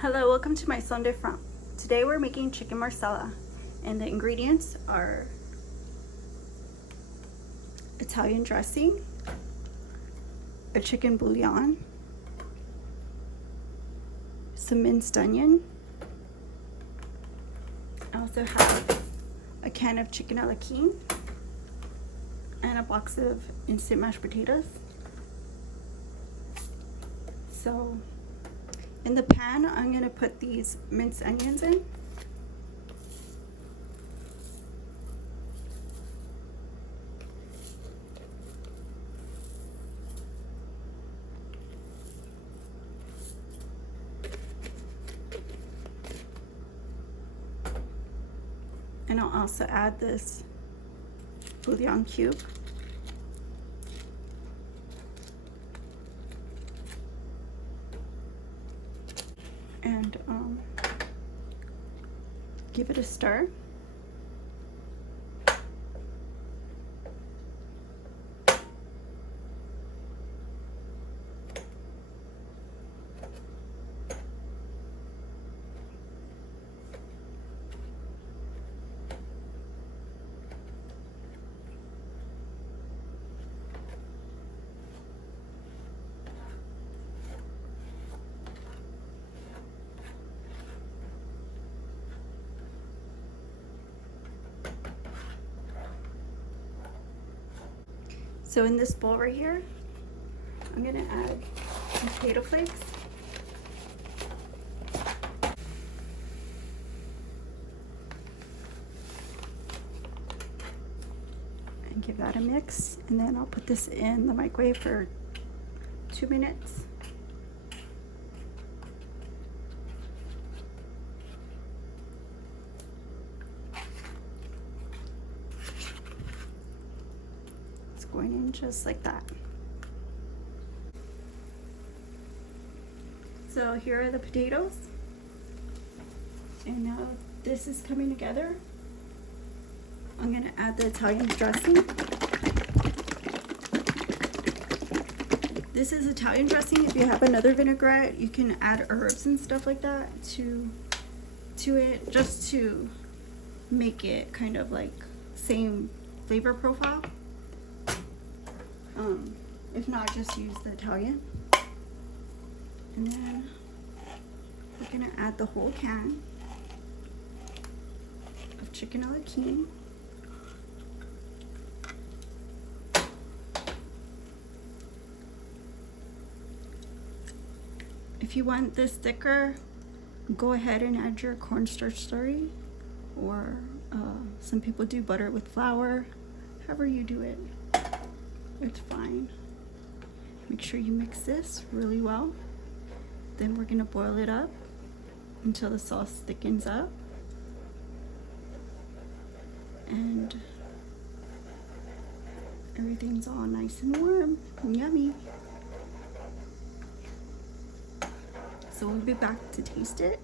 Hello, welcome to my Sunday front. Today we're making chicken marsala, and the ingredients are Italian dressing, a chicken bouillon, some minced onion. I also have a can of chicken a la king and a box of instant mashed potatoes. So in the pan, I'm going to put these minced onions in. And I'll also add this bouillon cube. And give it a stir. So in this bowl right here, I'm gonna add some potato flakes. And give that a mix. And then I'll put this in the microwave for 2 minutes. Going in just like that. So here are the potatoes, and now this is coming together. I'm going to add the Italian dressing. This is Italian dressing. If you have another vinaigrette, you can add herbs and stuff like that to it, just to make it kind of like same flavor profile. If not, just use the Italian. And then we're gonna add the whole can of chicken a la king. If you want this thicker, go ahead and add your cornstarch slurry, or some people do butter with flour. However you do it, it's fine. Make sure you mix this really well. Then we're gonna boil it up until the sauce thickens up. And everything's all nice and warm and yummy. So we'll be back to taste it.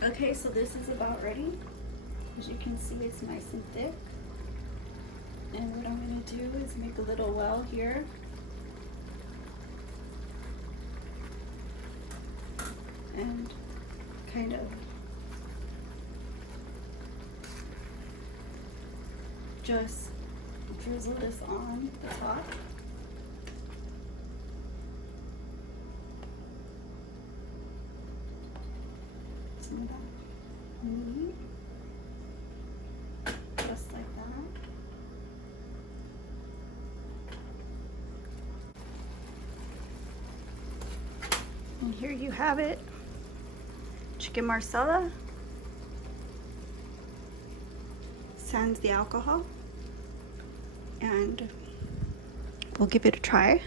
Okay, so this is about ready. As you can see, it's nice and thick. And what I'm going to do is make a little well here. And kind of just drizzle this on the top. Some of that meat, just like that. And here you have it, chicken marsala, sans the alcohol, and we'll give it a try.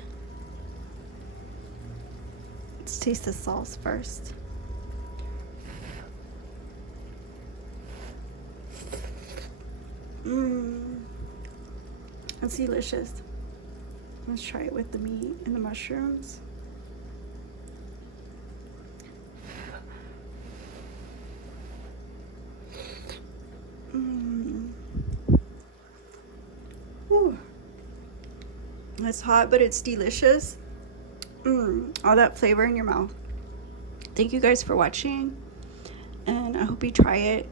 Let's taste the sauce first. It's delicious. Let's try it with the meat and the mushrooms. Ooh. It's hot, but it's delicious. All that flavor in your mouth. Thank you guys for watching, and I hope you try it.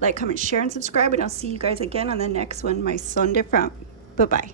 Like, comment, share, and subscribe, and I'll see you guys again on the next one. My son de front. Bye-bye.